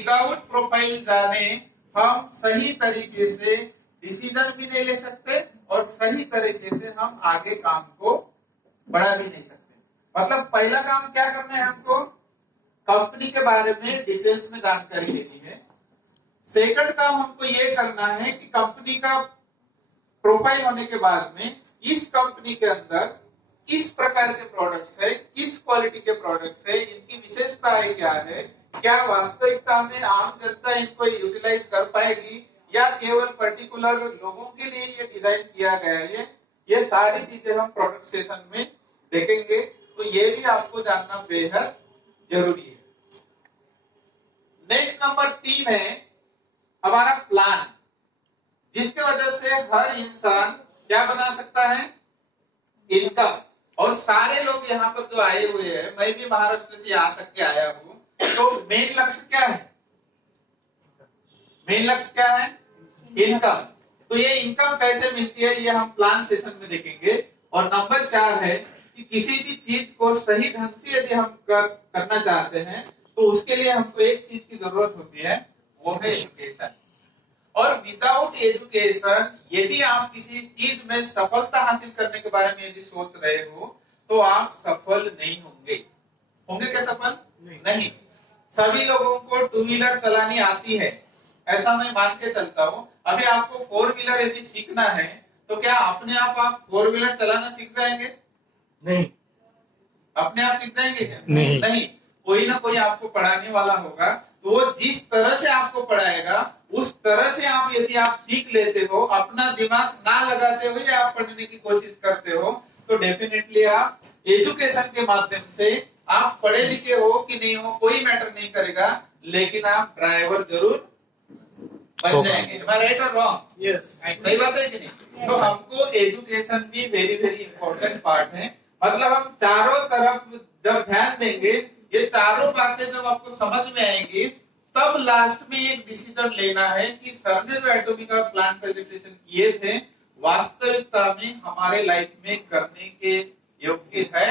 Without profile जाने हम सही तरीके से डिसीजन भी नहीं ले सकते और सही तरीके से हम आगे काम को बढ़ा भी नहीं सकते। मतलब पहला काम क्या करना है, हमको कंपनी के बारे में डिटेल्स में जानकारी लेनी है। सेकंड काम हमको ये करना है कि कंपनी का प्रोफाइल होने के बाद में इस कंपनी के अंदर किस प्रकार के प्रोडक्ट्स है, किस क्वालिटी के प्रोडक्ट्स है, इनकी विशेषताएं क्या है, क्या वास्तविकता में आम जनता इनको यूटिलाइज कर पाएगी या केवल पर्टिकुलर लोगों के लिए ये डिजाइन किया गया है। ये सारी चीजें हम प्रोडक्ट सेशन में देखेंगे, तो ये भी आपको जानना बेहद जरूरी है। नेक्स्ट नंबर 3 है हमारा प्लान, जिसके वजह से हर इंसान क्या बना सकता है, इनकम। और सारे लोग यहाँ पर जो आए हुए हैं, मैं भी महाराष्ट्र से यहाँ तक के आया हूँ, तो मेन लक्ष्य क्या है, मेन लक्ष्य क्या है, इनकम। तो ये इनकम कैसे मिलती है ये हम प्लान सेशन में देखेंगे। और नंबर 4 है कि किसी भी चीज को सही ढंग से यदि हम करना चाहते हैं तो उसके लिए हमको एक चीज की जरूरत होती है, वो है एजुकेशन। और विदाउट एजुकेशन यदि आप किसी चीज में सफलता हासिल करने के बारे में यदि सोच रहे हो तो आप सफल नहीं होंगे। होंगे क्या सफल? नहीं। सभी लोगों को 2 व्हीलर चलानी आती है, ऐसा मैं मान के चलता हूँ। अभी आपको 4 व्हीलर यदि सीखना है तो क्या अपने आप 4 व्हीलर चलाना सीख जाएंगे? नहीं। अपने आप सीख जाएंगे क्या? नहीं। कोई ना कोई आपको पढ़ाने वाला होगा, तो वो जिस तरह से आपको पढ़ाएगा उस तरह से आप यदि आप सीख लेते हो, अपना दिमाग ना लगाते हुए आप पढ़ने की कोशिश करते हो, तो डेफिनेटली आप एजुकेशन के माध्यम से आप पढ़े लिखे हो कि नहीं हो कोई मैटर नहीं करेगा, लेकिन आप ड्राइवर जरूर बन जाएंगे। Am I right or wrong? Yes. सही बात है कि नहीं? तो हमको एजुकेशन भी वेरी वेरी इंपॉर्टेंट पार्ट है। मतलब हम चारों तरफ जब ध्यान देंगे, ये चारों बातें जब आपको समझ में आएंगी, तब लास्ट में एक डिसीजन लेना है कि सर ने जो एटॉमी का प्लान प्रेजेंटेशन किए थे वास्तविकता में हमारे लाइफ में करने के योग्य है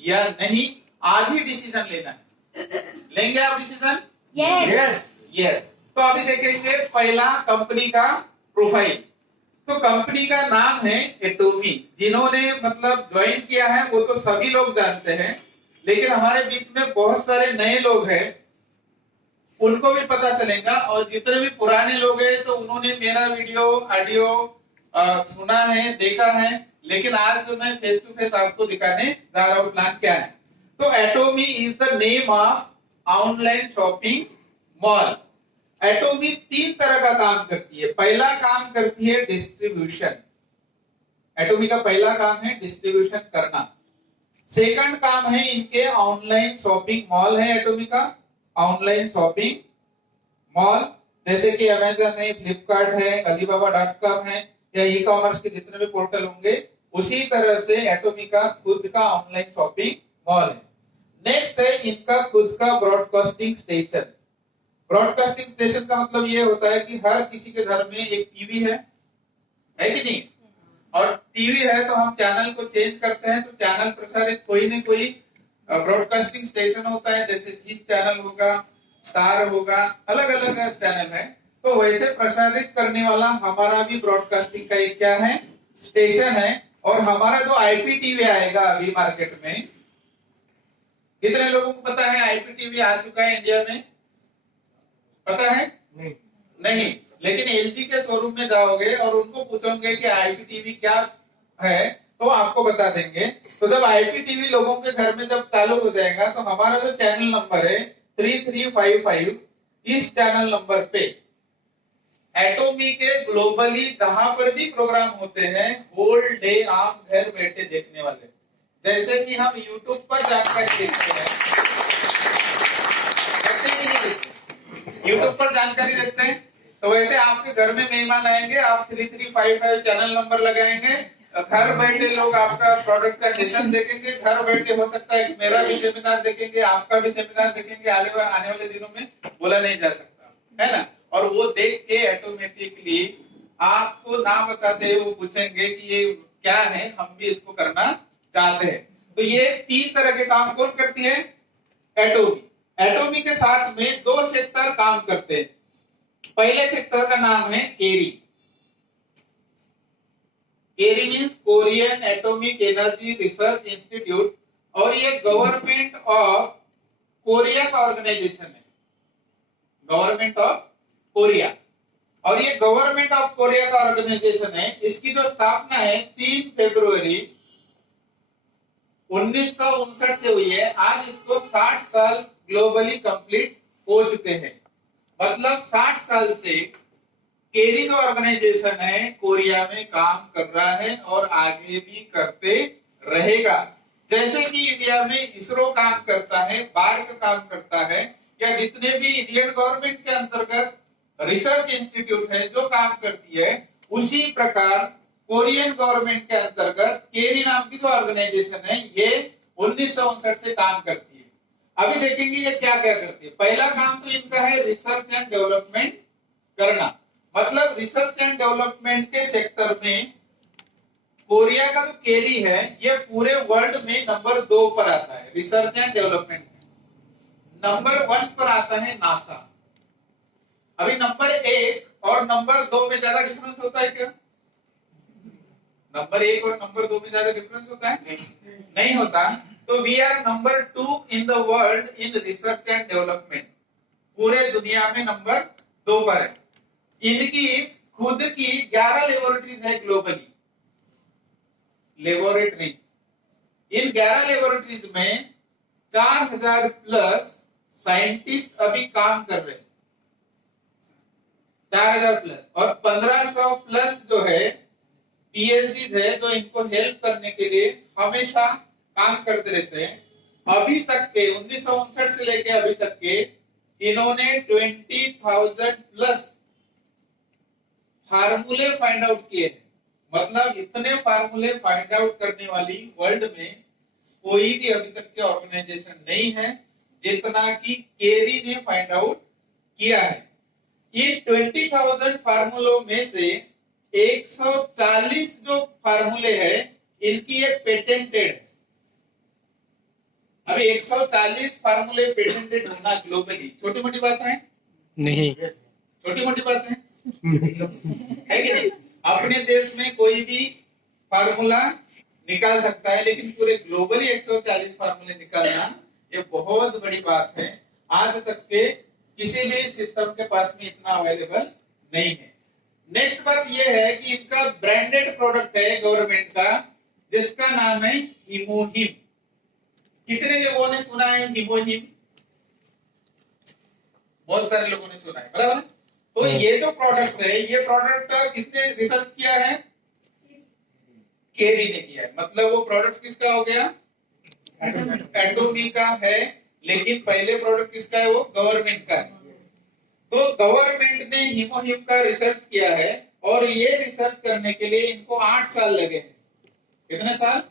या नहीं। आज ही डिसीजन लेना है। लेंगे आप डिसीजन? यस। तो अभी देखेंगे पहला कंपनी का प्रोफाइल। तो कंपनी का नाम है एटॉमी। जिन्होंने मतलब ज्वाइन किया है वो तो सभी लोग जानते हैं, लेकिन हमारे बीच में बहुत सारे नए लोग हैं, उनको भी पता चलेगा। और जितने भी पुराने लोग हैं तो उन्होंने मेरा वीडियो ऑडियो सुना है, देखा है, लेकिन आज जो मैं फेस टू फेस आपको दिखाने जा रहा हूँ प्लान क्या है। तो एटॉमी is the name of online shopping mall. एटॉमी 3 तरह का काम करती है। पहला काम करती है डिस्ट्रीब्यूशन। एटॉमी का पहला काम है डिस्ट्रीब्यूशन करना। सेकंड काम है इनके ऑनलाइन शॉपिंग मॉल है एटॉमी का, ऑनलाइन शॉपिंग मॉल, जैसे कि अमेजन है, फ्लिपकार्ट है, alibaba.com है, या ई कॉमर्स के जितने भी पोर्टल होंगे, उसी तरह से एटॉमी का खुद का ऑनलाइन शॉपिंग मॉल है। नेक्स्ट है इनका खुद का ब्रॉडकास्टिंग स्टेशन। ब्रॉडकास्टिंग स्टेशन का मतलब ये होता है कि हर किसी के घर में एक टीवी है कि नहीं? और टीवी है तो हम चैनल को चेंज करते हैं, तो चैनल प्रसारित कोई न कोई ब्रॉडकास्टिंग स्टेशन होता है, जैसे जीज चैनल होगा, स्टार होगा, अलग अलग चैनल है। तो वैसे प्रसारित करने वाला हमारा भी ब्रॉडकास्टिंग का एक क्या है, स्टेशन है। और हमारा जो आईपीटीवी आएगा अभी मार्केट में, कितने लोगों को पता है आईपीटीवी आ चुका है इंडिया में? पता है? नहीं। लेकिन एलजी के शोरूम में जाओगे और उनको पूछोगे कि आईपीटीवी क्या है, तो आपको बता देंगे। तो जब आईपीटीवी लोगों के घर में जब चालू हो जाएगा तो हमारा जो चैनल नंबर है 3355, इस चैनल नंबर पे एटॉमी के ग्लोबली जहां पर भी प्रोग्राम होते हैं होल डे आप घर बैठे देखने वाले। जैसे कि हम यूट्यूब पर जानकारी देखते हैं, यूट्यूब पर जानकारी देखते हैं, तो वैसे आपके घर में मेहमान आएंगे, आप 3355 चैनल नंबर लगाएंगे, घर बैठे लोग आपका प्रोडक्ट का सेशन देखेंगे। घर बैठे हो सकता है कि मेरा भी सेमिनार देखेंगे, आपका भी सेमिनार देखेंगे, आने वाले दिनों में बोला नहीं जा सकता है ना। और वो देख के ऑटोमेटिकली आपको ना बताते वो पूछेंगे कि ये क्या है, हम भी इसको करना चाहते हैं। तो ये 3 तरह के काम कौन करती है? एटॉमी। एटॉमी के साथ में दो सेक्टर काम करते हैं। पहले सेक्टर का नाम है KAERI. KAERI means Korean atomic energy research institute, और ये गवर्नमेंट ऑफ कोरिया का ऑर्गेनाइजेशन है, गवर्नमेंट ऑफ कोरिया। और ये गवर्नमेंट ऑफ कोरिया का ऑर्गेनाइजेशन है। इसकी जो स्थापना है 3 फरवरी 1959 से हुई है। आज इसको 60 साल ग्लोबली कंप्लीट हो चुके हैं। मतलब 60 साल से केरी जो ऑर्गेनाइजेशन है कोरिया में काम कर रहा है और आगे भी करते रहेगा। जैसे कि इंडिया में इसरो काम करता है, बार्क काम करता है, या जितने भी इंडियन गवर्नमेंट के अंतर्गत रिसर्च इंस्टीट्यूट है जो काम करती है, उसी प्रकार कोरियन गवर्नमेंट के अंतर्गत केरी नाम की जो ऑर्गेनाइजेशन है ये 1959 से काम करती है। अभी देखेंगे ये क्या क्या करती है। पहला काम तो इनका है रिसर्च एंड डेवलपमेंट करना। मतलब रिसर्च एंड डेवलपमेंट के सेक्टर में कोरिया का जो केरी है ये पूरे वर्ल्ड में नंबर 2 पर आता है। रिसर्च एंड डेवलपमेंट नंबर 1 पर आता है नासा। अभी नंबर 1 और नंबर 2 में ज्यादा डिफरेंस होता है क्या? नंबर 1 और नंबर 2 में ज्यादा डिफरेंस होता है? नहीं होता। तो we are number 2 in the world in research and development. पूरे दुनिया में नंबर 2 पर है। इनकी खुद की 11 लेबोरेटरीज है ग्लोबली। लेबोरेटरी, इन 11 लेबोरेटरीज में 4000 प्लस साइंटिस्ट अभी काम कर रहे हैं। 4000 प्लस, और 1500 प्लस जो है पीएचडी है जो इनको हेल्प करने के लिए हमेशा काम करते रहते हैं। अभी तक के 1959 से लेके अभी तक के इन्होंने 20,000 प्लस फार्मूले फाइंड आउट किए। मतलब इतने फार्मूले फाइंड आउट करने वाली वर्ल्ड में कोई भी अभी तक के ऑर्गेनाइजेशन नहीं है जितना कि केरी ने फाइंड आउट किया है। ये 20,000 फार्मूलों में से 140 जो फार्मूले हैं इनकी ये पेटेंटेड है। अभी 140 फार्मूले पेटेंटेड होना ग्लोबली छोटी मोटी बात है? नहीं, छोटी मोटी बात है है कि नहीं? अपने देश में कोई भी फार्मूला निकाल सकता है, लेकिन पूरे ग्लोबली 140 फार्मूले निकालना ये बहुत बड़ी बात है। आज तक के किसी भी सिस्टम के पास में इतना अवेलेबल नहीं है। नेक्स्ट बात यह है कि इनका ब्रांडेड प्रोडक्ट है गवर्नमेंट का जिसका नाम है हिमोहिम। कितने लोगों ने सुना है हिमोहिम? बहुत सारे लोगों ने सुना है, बराबर। तो ये जो प्रोडक्ट है ये प्रोडक्ट किसने रिसर्च किया है? केरी ने किया है। मतलब वो प्रोडक्ट किसका हो गया? एटॉमी का है, लेकिन पहले प्रोडक्ट किसका है? वो गवर्नमेंट का है। तो गवर्नमेंट ने हिमोहिम का रिसर्च किया है और ये रिसर्च करने के लिए इनको 8 साल लगे हैं। कितने साल?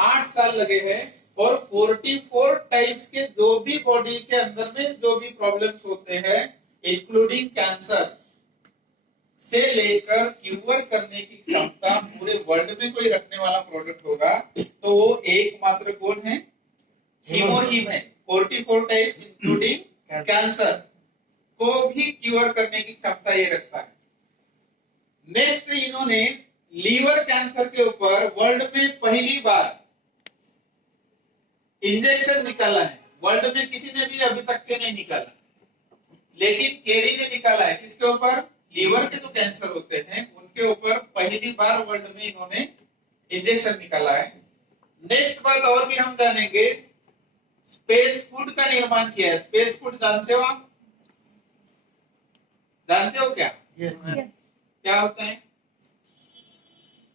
8 साल लगे हैं। और 44 टाइप्स के जो भी बॉडी के अंदर में जो भी प्रॉब्लम्स होते हैं इंक्लूडिंग कैंसर से लेकर क्यूर करने की क्षमता पूरे वर्ल्ड में कोई रखने वाला प्रोडक्ट होगा तो वो एकमात्र कौन है? हिमोहिम है। 44 टाइप्स इंक्लूडिंग कैंसर को भी क्यूर करने की क्षमता ये रखता है। नेक्स्ट इन्होंने लीवर कैंसर के ऊपर वर्ल्ड में पहली बार इंजेक्शन निकाला है। वर्ल्ड में किसी ने भी अभी तक के नहीं निकाला, लेकिन केरी ने निकाला है। किसके ऊपर? लीवर के जो कैंसर होते हैं उनके ऊपर पहली बार वर्ल्ड में इन्होंने इंजेक्शन निकाला है। नेक्स्ट बात और भी हम जानेंगे, स्पेस फूड का निर्माण किया है। स्पेस फूड जानते हो आप? जानते हो क्या? क्या होता है?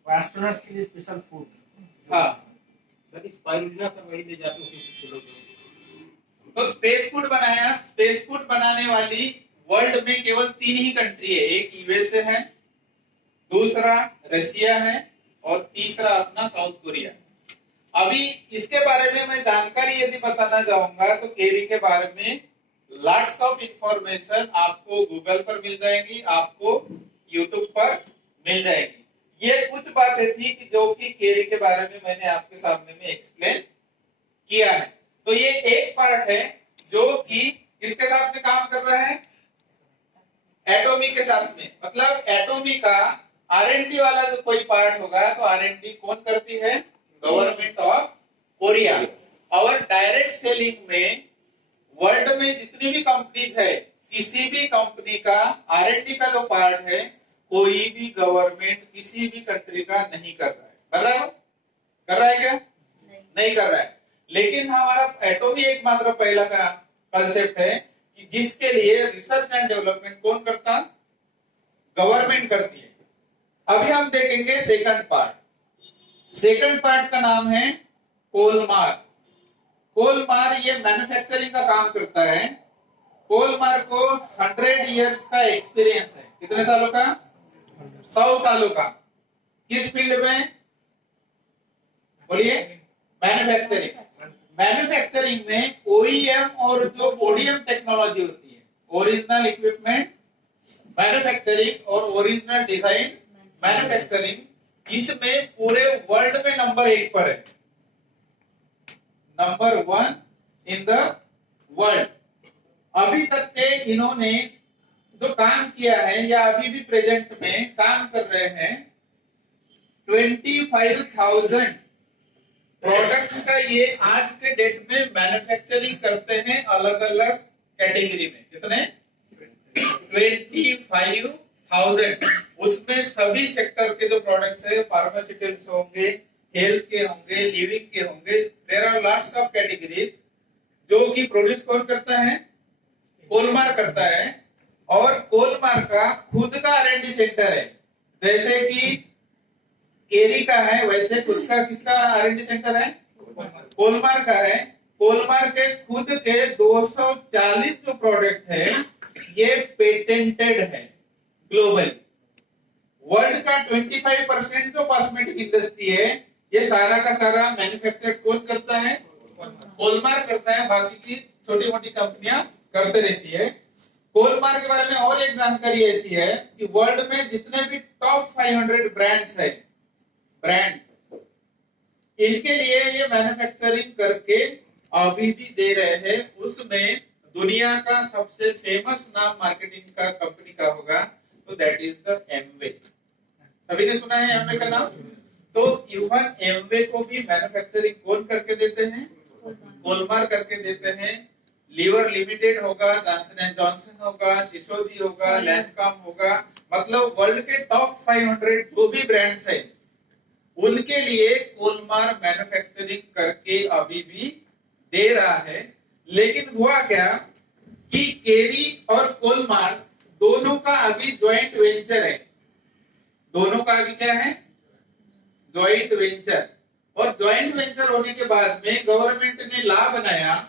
एस्ट्रोनॉट्स के लिए स्पेशल फूड। हाँ सर, स्पाइरुलिना से वही ले जाते हैं। तो स्पेस फूड बनाया। स्पेस फूड बनाने वाली वर्ल्ड में केवल 3 ही कंट्री है। एक यूएसए है, दूसरा रशिया है और तीसरा अपना साउथ कोरिया। अभी इसके बारे में मैं जानकारी यदि बताना चाहूंगा तो केरी के बारे में लॉट्स ऑफ इंफॉर्मेशन आपको गूगल पर मिल जाएगी, आपको यूट्यूब पर मिल जाएगी। ये कुछ बातें थी कि जो कि केरी के बारे में मैंने आपके सामने में एक्सप्लेन किया है। तो ये एक पार्ट है। जो कि किसके साथ में काम कर रहा है, एटॉमी के साथ में। मतलब एटॉमी का R&D वाला जो कोई पार्ट होगा तो R&D कौन करती है, गवर्नमेंट ऑफ कोरिया। और डायरेक्ट सेलिंग में वर्ल्ड में जितनी भी कंपनीज है, किसी भी कंपनी का R&D का जो पार्ट है कोई भी गवर्नमेंट किसी भी कंट्री का नहीं कर रहा है। कर रहा है, कर रहा है क्या, नहीं कर रहा है। लेकिन हमारा एटॉमी एकमात्र पहला का कंसेप्ट है कि जिसके लिए रिसर्च एंड डेवलपमेंट कौन करता, गवर्नमेंट करती है। अभी हम देखेंगे सेकंड पार्ट। सेकंड पार्ट का नाम है कोलमार। कोलमार ये मैन्युफैक्चरिंग का काम करता है। कोलमार को 100 इयर्स का एक्सपीरियंस है। कितने सालों का, 100 सालों का। किस फील्ड में, बोलिए, मैन्युफैक्चरिंग। मैन्युफैक्चरिंग में OEM और जो ODM टेक्नोलॉजी होती है, ओरिजिनल इक्विपमेंट मैन्युफैक्चरिंग और ओरिजिनल डिजाइन मैन्युफैक्चरिंग, इसमें पूरे वर्ल्ड में नंबर 1 पर है, नंबर 1 इन द वर्ल्ड। अभी तक के इन्होंने जो काम किया है या अभी भी प्रेजेंट में काम कर रहे हैं, 25,000 प्रोडक्ट्स का ये आज के डेट में मैन्युफैक्चरिंग करते हैं अलग अलग कैटेगरी में। कितने, 25,000। उसमें सभी सेक्टर के जो प्रोडक्ट्स है, फार्मास्यूटिकल्स होंगे, हेल्थ के होंगे, लिविंग के होंगे, there are lots of categories जो कि प्रोड्यूस कौन करता है, कोलमार करता है। और कोलमार का खुद का R&D सेंटर है। जैसे कि केरी का है, वैसे खुद का किसका R&D सेंटर है, कोलमार का है। कोलमार के खुद के 240 जो प्रोडक्ट है ये पेटेंटेड है ग्लोबली। वर्ल्ड का 25% जो कॉस्मेटिक इंडस्ट्री है ये सारा का सारा मैन्युफैक्चर कौन करता है, कोलमार करता है। बाकी की छोटी मोटी कंपनियां करते रहती है। कोलमार के बारे में और एक जानकारी ऐसी है कि वर्ल्ड में जितने भी टॉप 500 ब्रांड्स है, ब्रांड, इनके लिए ये मैन्युफैक्चरिंग करके अभी भी दे रहे हैं। उसमें दुनिया का सबसे फेमस नाम मार्केटिंग का कंपनी का होगा तो दैट इज द एमवे। सभी ने सुना है एमवे का नाम। तो इवन एमवे को भी मैन्युफैक्चरिंग कौन करके देते हैं, कोलमार करके देते हैं। लीवर लिमिटेड होगा, जॉनसन एंड जॉनसन होगा, सिसोदी होगा, लैंडकॉम होगा। मतलब वर्ल्ड के टॉप 500 जो भी ब्रांड्स है उनके लिए कोलमार मैन्युफैक्चरिंग करके अभी भी दे रहा है। लेकिन हुआ क्या कि केरी और कोलमार दोनों का अभी ज्वाइंट वेंचर है। दोनों का अभी क्या है, ज्वाइंट वेंचर। और ज्वाइंट वेंचर होने के बाद में गवर्नमेंट ने लॉ बनाया।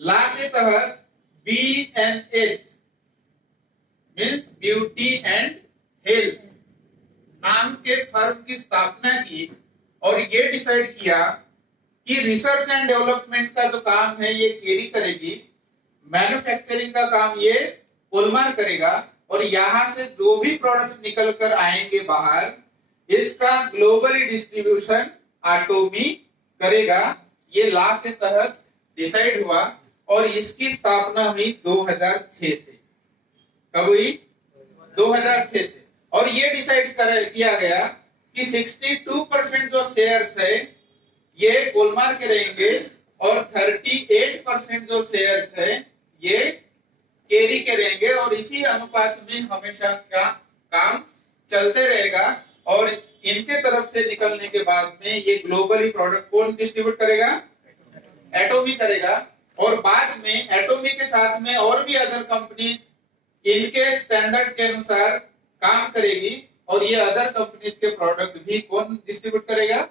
लॉ के तहत BNH means beauty and health नाम के फर्म की स्थापना की और ये डिसाइड किया कि रिसर्च एंड डेवलपमेंट का जो काम है ये केरी करेगी, मैन्युफैक्चरिंग का काम ये कोलमार करेगा। और यहां से जो भी प्रोडक्ट्स निकल कर आएंगे बाहर, इसका ग्लोबली डिस्ट्रीब्यूशन एटॉमी करेगा। ये लॉ के तहत डिसाइड हुआ और इसकी स्थापना हुई 2006 से। कब हुई, 2006 से। और ये डिसाइड किया गया कि 62% जो शेयर्स है ये कोलमार के रहेंगे और 38% जो शेयर्स है ये केरी के रहेंगे। और इसी अनुपात में हमेशा का काम चलते रहेगा। और इनके तरफ से निकलने के बाद में ये ग्लोबली प्रोडक्ट कौन डिस्ट्रीब्यूट करेगा, एटॉमी करेगा। और बाद में एटॉमी के साथ में और भी अदर कंपनी इनके स्टैंडर्ड के अनुसार काम करेगी। और ये अदर कंपनीज के प्रोडक्ट भी कौन डिस्ट्रीब्यूट करेगा,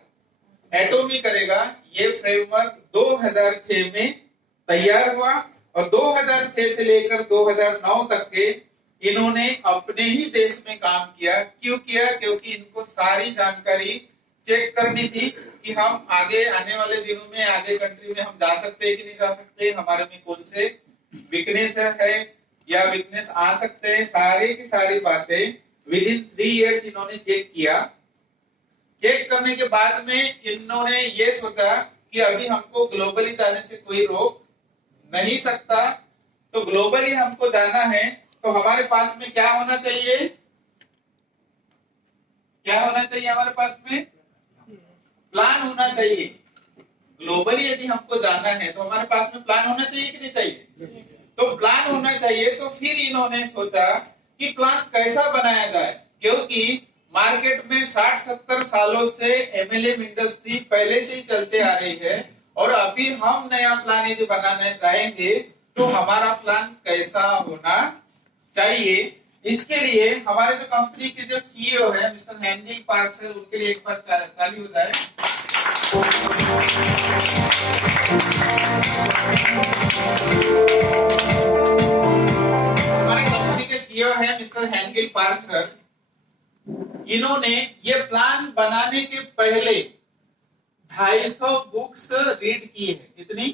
एटॉमी करेगा। ये फ्रेमवर्क 2006 में तैयार हुआ और 2006 से लेकर 2009 तक के इन्होंने अपने ही देश में काम किया। क्यों किया, क्योंकि इनको सारी जानकारी चेक करनी थी कि हम आगे आने वाले दिनों में आगे कंट्री में हम जा सकते हैं कि नहीं जा सकते, हमारे में कौन से वीकनेस है या वीकनेस आ सकते हैं। सारी की सारी बातें विद इन 3 इयर्स इन्होंने चेक किया। चेक करने के बाद में इन्होंने ये सोचा कि अभी हमको ग्लोबली जाने से कोई रोक नहीं सकता। तो ग्लोबली हमको जाना है, तो हमारे पास में क्या होना चाहिए? क्या होना चाहिए हमारे पास में? प्लान होना चाहिए। ग्लोबली यदि हमको जाना है तो हमारे पास में प्लान होना चाहिए कि नहीं चाहिए? तो प्लान होना चाहिए। तो फिर इन्होंने सोचा कि प्लान कैसा बनाया जाए, क्योंकि मार्केट में 60-70 सालों से एमएलएम इंडस्ट्री पहले से ही चलते आ रही है, और अभी हम नया प्लान यदि बनाने जाएंगे तो हमारा प्लान कैसा होना चाहिए। इसके लिए हमारे जो कंपनी के जो सीईओ है मिस्टर हेनरी पार्क सर, उनके लिए एक बार ताली हो जाए। हमारे कंपनी के सीईओ है मिस्टर हेनरी पार्क सर। इन्होंने ये प्लान बनाने के पहले 250 बुक्स रीड की है। कितनी?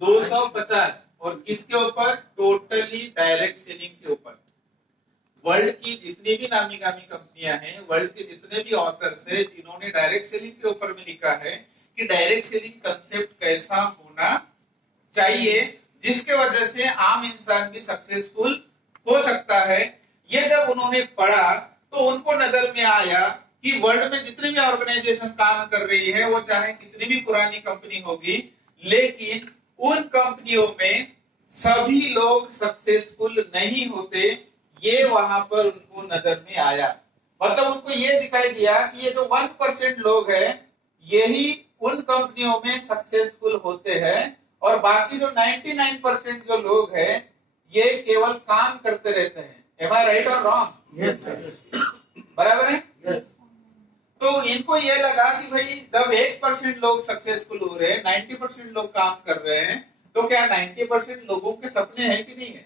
250। और किसके ऊपर? टोटली डायरेक्ट सेलिंग के ऊपर। वर्ल्ड की जितनी भी नामी गामी कंपनियां हैं, वर्ल्ड के जितने भी ऑथर्स हैं, जिन्होंने डायरेक्ट सेलिंग के ऊपर में लिखा है कि डायरेक्ट सेलिंग कंसेप्ट कैसा होना चाहिए, जिसके वजह से आम इंसान भी सक्सेसफुल हो सकता है। ये जब उन्होंने पढ़ा तो उनको नजर में आया कि वर्ल्ड में जितनी भी ऑर्गेनाइजेशन काम कर रही है, वो चाहे कितनी भी पुरानी कंपनी होगी, लेकिन उन कंपनियों में सभी लोग सक्सेसफुल नहीं होते। ये वहां पर उनको नजर में आया। मतलब उनको ये दिखाई दिया कि ये जो 1% लोग हैं, यही उन कंपनियों में सक्सेसफुल होते हैं, और बाकी जो 99% जो लोग हैं, ये केवल काम करते रहते हैं। Am I right or wrong? Yes, sir. बराबर है? Yes. तो इनको ये लगा कि भाई जब 1% लोग सक्सेसफुल हो रहे हैं, 90% लोग काम कर रहे हैं, तो क्या 90% लोगों के सपने हैं कि नहीं है?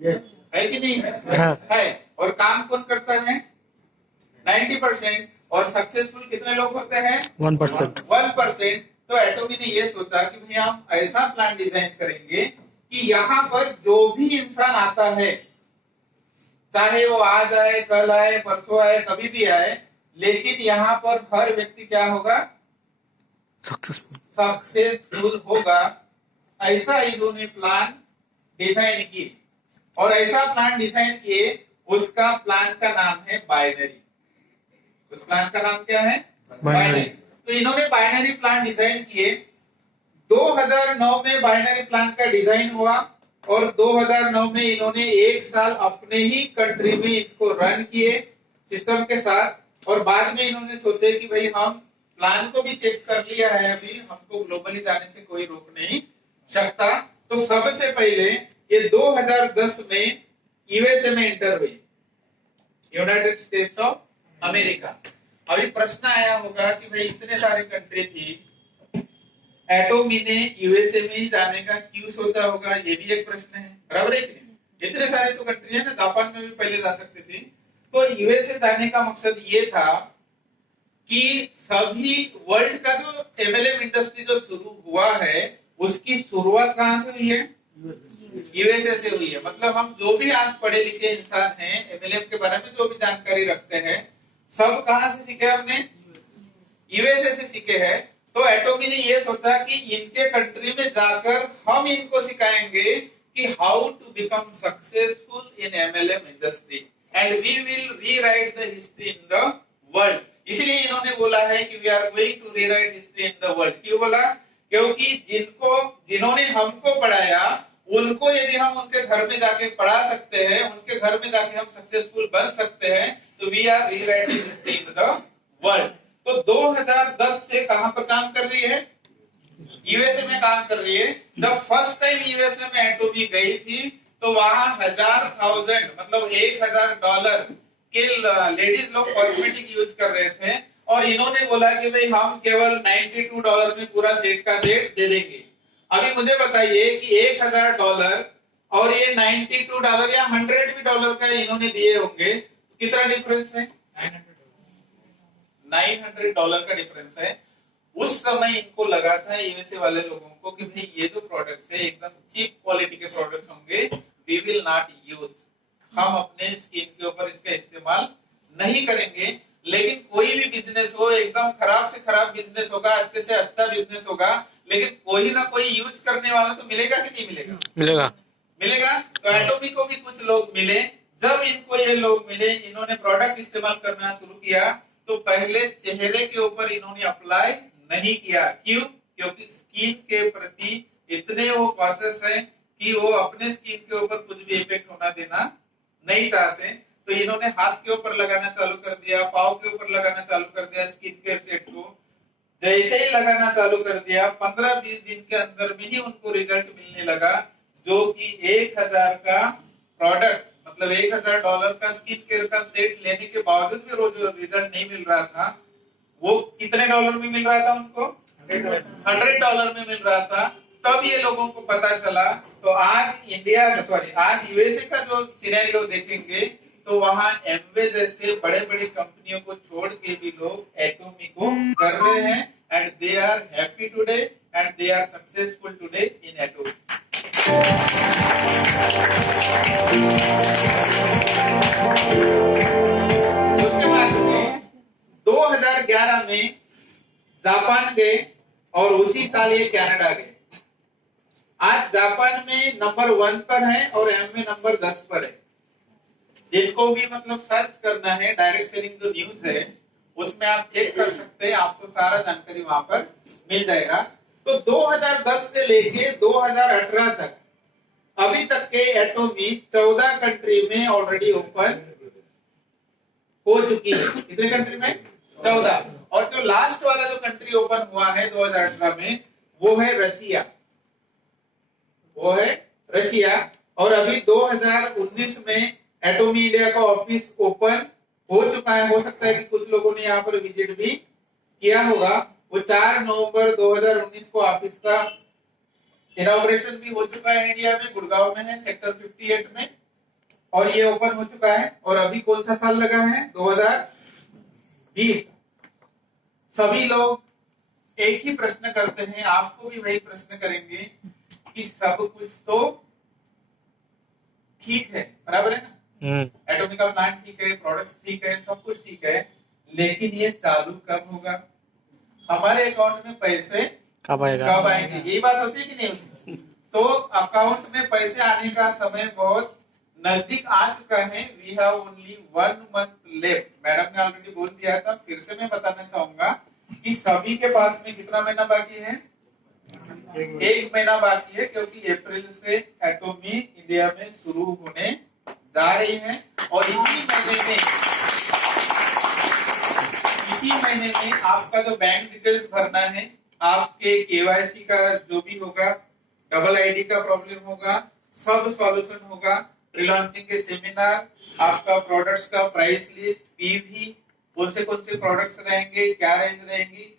Yes. है कि नहीं है? और काम कौन करता है? 90%। और सक्सेसफुल कितने लोग होते हैं? 1%। 1%। तो एटोमी ने ये सोचा कि भाई हम ऐसा प्लान डिजाइन करेंगे कि यहाँ पर जो भी इंसान आता है, चाहे वो आज आए, कल आए, परसों आए, कभी भी आए, लेकिन यहाँ पर हर व्यक्ति क्या होगा? सक्सेसफुल होगा। ऐसा इन्होंने प्लान डिजाइन किए, और ऐसा प्लान डिजाइन किए, उसका प्लान का नाम है बाइनरी। उस प्लान का नाम क्या है? बाइनरी। तो इन्होंने बाइनरी प्लान डिजाइन किए। 2009 में बाइनरी प्लान का डिजाइन हुआ, और 2009 में इन्होंने 1 साल अपने ही कंट्री में इसको रन किए सिस्टम के साथ। और बाद में इन्होंने सोचे कि भाई हम प्लान को भी चेक कर लिया है, अभी हमको ग्लोबली जाने से कोई रोक नहीं सकता। तो सबसे पहले ये 2010 में यूएसए में एंटर हुई, यूनाइटेड स्टेट्स ऑफ अमेरिका। अभी प्रश्न आया होगा कि भाई इतने सारे कंट्री थी, एटोमी ने यूएसए में ही जाने का क्यों सोचा होगा? ये भी एक प्रश्न है। बराबर है कि नहीं? इतने सारे तो कंट्री है ना, जापान में भी पहले जा सकती थी। तो यूएसए जाने का मकसद ये था कि सभी वर्ल्ड का जो एमएलएम इंडस्ट्री जो शुरू हुआ है, उसकी शुरुआत कहां से हुई है? यूएसए से हुई है। मतलब हम जो भी आज पढ़े लिखे इंसान हैं, एमएलएम के बारे में जो भी जानकारी रखते हैं, सब कहां से सीखे? हमने यूएसए से सीखे हैं। तो एटोमी ने ये सोचा कि इनके कंट्री में जाकर हम इनको सिखाएंगे कि how to become successful in MLM industry, and we will rewrite the history in the world. इसलिए इन्होंने बोला है कि we are going to rewrite history in the world. क्यों बोला? क्योंकि जिन्होंने हमको पढ़ाया, उनको यदि हम उनके घर में जाके पढ़ा सकते हैं, उनके घर में जाके हम सक्सेसफुल बन सकते हैं, तो we are rewriting history in the world. तो 2010 से कहां पर काम कर रही है? यूएसए में काम कर रही है। जब फर्स्ट टाइम यूएसए में एटोमी गई थी, तो वहां 1000 मतलब $1000 के लेडीज लोग कॉस्मेटिक यूज कर रहे थे, और इन्होंने बोला कि भाई हम केवल $92 में पूरा सेट का सेट दे देंगे। अभी मुझे बताइए कि $1000 और ये $92 या $100 भी डॉलर का इन्होंने दिए होंगे, कितना डिफरेंस है? $900 का डिफरेंस है। उस समय इनको लगा था, यूएसए वाले लोगों को, कि भाई ये जो प्रोडक्ट्स है एकदम चीप क्वालिटी के प्रोडक्ट्स होंगे, वी विल नॉट यूज, हम अपने स्किन के ऊपर इसका इस्तेमाल नहीं करेंगे। लेकिन कोई भी बिजनेस हो, एकदम खराब से खराब बिजनेस होगा, अच्छे से अच्छा बिजनेस होगा, लेकिन कोई ना कोई यूज करने वाला तो मिलेगा कि नहीं मिलेगा? मिलेगा। मिलेगा। तो एटॉमिक को भी कुछ लोग मिले। जब इनको ये लोग मिले, इन्होंने प्रोडक्ट इस्तेमाल करना शुरू किया, तो पहले चेहरे के ऊपर इन्होंने अप्लाई नहीं किया। क्यों? क्योंकि स्किन के प्रति इतने वो कॉशियस है कि वो अपने स्किन के ऊपर कुछ भी इफेक्ट होना देना नहीं चाहते। तो इन्होंने हाथ के ऊपर लगाना चालू कर दिया, पाँव के ऊपर लगाना चालू कर दिया स्किन केयर सेट को। जैसे ही लगाना चालू कर दिया, 15-20 दिन के अंदर में ही उनको रिजल्ट मिलने लगा, जो कि 1000 का प्रोडक्ट, मतलब $1000 का स्किन केयर का सेट लेने के बावजूद भी रोज रिजल्ट नहीं मिल रहा था। वो कितने डॉलर में मिल रहा था उनको? $100 में मिल रहा था। तब ये लोगों को पता चला। तो आज आज यूएसए का जो सिनेरियो देखेंगे, तो वहाँ एमवे जैसे बड़े बड़े कंपनियों को छोड़ के भी लोग एटॉमी को कर रहे हैं, and they are happy today and they are successful today in Atomy. उसके बाद में 2011 में जापान गए और उसी साल ये कनाडा गए। आज जापान में नंबर 1 पर है और एम में नंबर 10 पर है। जिनको भी मतलब सर्च करना है, डायरेक्ट सेलिंग जो न्यूज है उसमें आप चेक कर सकते हैं, आपको सारा जानकारी वहां पर मिल जाएगा। तो 2010 से लेके 2018 तक अभी तक के एटॉमी 14 कंट्री में ऑलरेडी ओपन हो चुकी है। कितने कंट्री में? 14। और जो लास्ट वाला जो कंट्री ओपन हुआ है 2018 में, वो है रशिया। और अभी 2019 में एटॉमी इंडिया का ऑफिस ओपन हो चुका है। हो सकता है कि कुछ लोगों ने यहाँ पर विजिट भी किया होगा। वो 4 नवंबर 2019 को ऑफिस का इनॉग्रेशन भी हो चुका है। इंडिया में गुड़गांव में है, सेक्टर 58 में, और ये ओपन हो चुका है। और अभी कौन सा साल लगा है? 2020। सभी लोग एक ही प्रश्न करते हैं, आपको भी वही प्रश्न करेंगे कि सब कुछ तो ठीक है, बराबर है ना? एटॉमी का प्लांट ठीक है, प्रोडक्ट्स ठीक है, सब कुछ ठीक है, लेकिन ये चालू कब होगा? हमारे अकाउंट में पैसे कब आएंगे? यही बात होती है कि नहीं होती? तो अकाउंट में पैसे आने का समय बहुत नजदीक आ चुका है। We have only 1 month left. Madam ने ऑलरेडी बोल दिया था, फिर से मैं बताना चाहूंगा कि सभी के पास में कितना महीना बाकी है? 1 महीना बाकी है, क्योंकि अप्रैल से एटॉमी इंडिया में शुरू होने जा रही है। और इसी महीने में आपका जो बैंक डिटेल्स भरना है, आपके केवाईसी का जो भी होगा, डबल आईडी का प्रॉब्लम होगा, सब सॉल्यूशन होगा। रिलॉन्चिंग के सेमिनार, आपका प्रोडक्ट्स का प्राइस लिस्ट, पीवी, कौन से प्रोडक्ट्स रहेंगे, क्या रेंज रहेंगी,